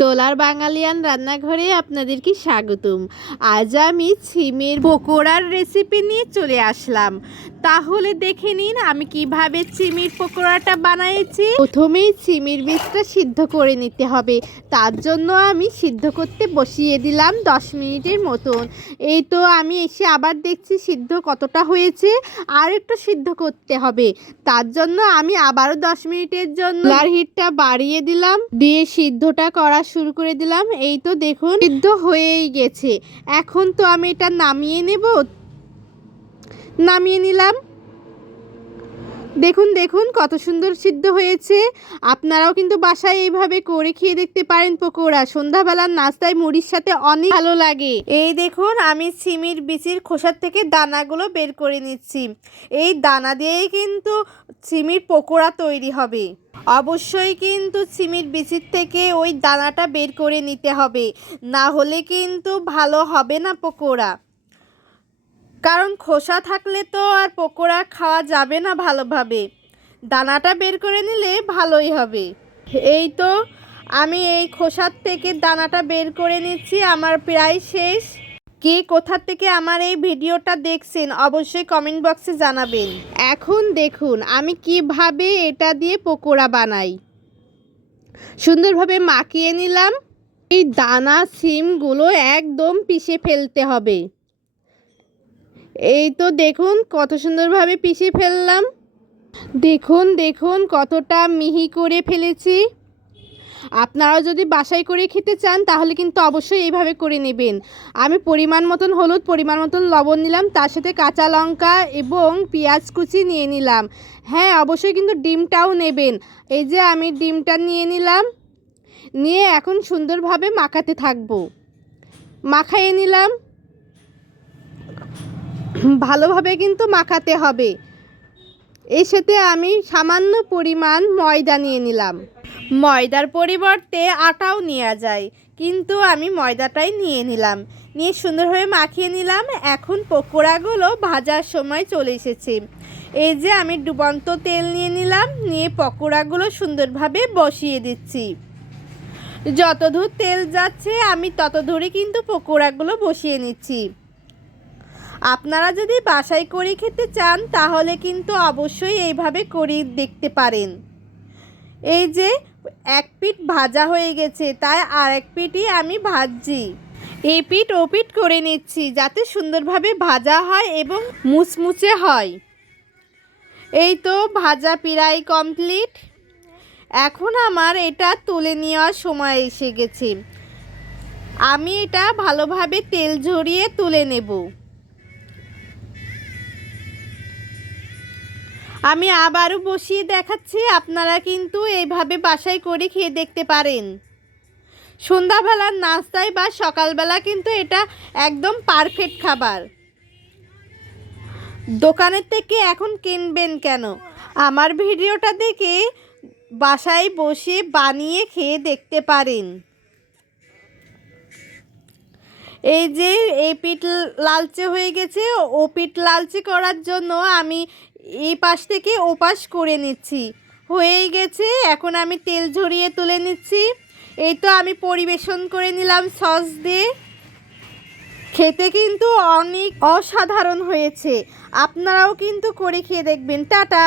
দোলার বাঙালিয়ান রান্নাঘরে আপনাদেরকে স্বাগতম। আজ আমি সিমের পকোড়ার রেসিপি নিয়ে চলে আসলাম। তাহলে দেখে নিন আমি কিভাবে সিমের পকোড়াটা বানিয়েছি। প্রথমেই সিমের বীজটা সিদ্ধ করে নিতে হবে। তার জন্য আমি সিদ্ধ করতে বসিয়ে দিলাম 10 মিনিটের মতন। এই তো আমি এসে আবার দেখছি সিদ্ধ কতটা হয়েছে, আর একটু সিদ্ধ করতে হবে। তার জন্য আমি আবারও 10 মিনিটের জন্য চুলার হিটটা বাড়িয়ে দিলাম, দিয়ে সিদ্ধটা করা শুরু করে দিলাম। এই তো দেখুন সিদ্ধ হয়েই গেছে। এখন তো আমি এটা নামিয়ে নেব। নামিয়ে নিলাম। দেখুন দেখুন কত সুন্দর সিদ্ধ হয়েছে। আপনারাও কিন্তু বাসায় এইভাবে করে খেয়ে দেখতে পারেন। পকোড়া সন্ধ্যাবেলার নাস্তায় মুড়ির সাথে অনেক ভালো লাগে। এই দেখুন আমি সিমের বিচির খোসার থেকে দানাগুলো বের করে নিচ্ছি। এই দানা দিয়েই কিন্তু সিমের পকোড়া তৈরি হবে। অবশ্যই কিন্তু সিমের বিচির থেকে ওই দানাটা বের করে নিতে হবে, না হলে কিন্তু ভালো হবে না পকোড়া। কারণ খোসা থাকলে তো আর পকোড়া খাওয়া যাবে না ভালোভাবে। দানাটা বের করে নিলে ভালোই হবে। এই তো আমি এই খোসার থেকে দানাটা বের করে নিচ্ছি। আমার প্রায় শেষ। কে কোথা থেকে আমার এই ভিডিওটা দেখছেন অবশ্যই কমেন্ট বক্সে জানাবেন। এখন দেখুন আমি কিভাবে এটা দিয়ে পকোড়া বানাই। সুন্দরভাবে মাখিয়ে নিলাম। এই দানা সিমগুলো একদম পিষে ফেলতে হবে। এই তো দেখুন কত সুন্দরভাবে পিষে ফেললাম। দেখুন দেখুন কতটা মিহি করে ফেলেছি। আপনারাও যদি বাসায় করে খেতে চান তাহলে কিন্তু অবশ্যই এইভাবে করে নেবেন। আমি পরিমাণ মতন হলুদ, পরিমাণ মতন লবণ নিলাম, তার সাথে কাঁচা লঙ্কা এবং পেঁয়াজ কুচি নিয়ে নিলাম। হ্যাঁ, অবশ্যই কিন্তু ডিমটাও নেবেন। এই যে আমি ডিমটা নিয়ে নিলাম, নিয়ে এখন সুন্দরভাবে মাখাতে থাকবো। মাখাইয়ে নিলাম। ভালোভাবে কিন্তু মাখাতে হবে। এর সাথে আমি সামান্য পরিমাণ ময়দা নিয়ে নিলাম। ময়দার পরিবর্তে আটাও নেওয়া যায়, কিন্তু আমি ময়দাটাই নিয়ে নিলাম। নিয়ে সুন্দরভাবে মাখিয়ে নিলাম। এখন পকোড়াগুলো ভাজার সময় চলে এসেছে। এই যে আমি ডুবন্ত তেল নিয়ে নিলাম, নিয়ে পকোড়াগুলো সুন্দরভাবে বসিয়ে দিচ্ছি। যতদূর তেল যাচ্ছে আমি ততদূরই কিন্তু পকোড়াগুলো বসিয়ে নিচ্ছি। আপনারা যদি বাসায় করে খেতে চান তাহলে কিন্তু অবশ্যই এইভাবে করে দেখতে পারেন। এই যে এক পিঠ ভাজা হয়ে গেছে, তাই আর এক পিঠই আমি ভাজছি। এই পিঠ ও পিঠ করে নিচ্ছি যাতে সুন্দরভাবে ভাজা হয় এবং মুচমুচে হয়। এই তো ভাজা প্রায় কমপ্লিট। এখন আমার এটা তুলে নেওয়ার সময় এসে গেছে। আমি এটা ভালোভাবে তেল ঝরিয়ে তুলে নেব। আমি আবারও বসিয়ে দেখাচ্ছি। আপনারা কিন্তু এইভাবে বাসায় করে খেয়ে দেখতে পারেন। সন্ধ্যাবেলার নাস্তায় বা সকালবেলা কিন্তু এটা একদম পারফেক্ট খাবার। দোকানের থেকে এখন কিনবেন কেন? আমার ভিডিওটা দেখে বাসায় বসে বানিয়ে খেয়ে দেখতে পারেন। এই যে এই পিঠ লালচে হয়ে গেছে, ও পিঠ লালচে করার জন্য আমি এই পাশ থেকে ও পাশ করে নিচ্ছি। হয়েই গেছে। এখন আমি তেল ঝরিয়ে তুলে নিচ্ছি। এই তো আমি পরিবেশন করে নিলাম সস দিয়ে। খেতে কিন্তু অনেক অসাধারণ হয়েছে। আপনারাও কিন্তু করে খেয়ে দেখবেন। টাটা।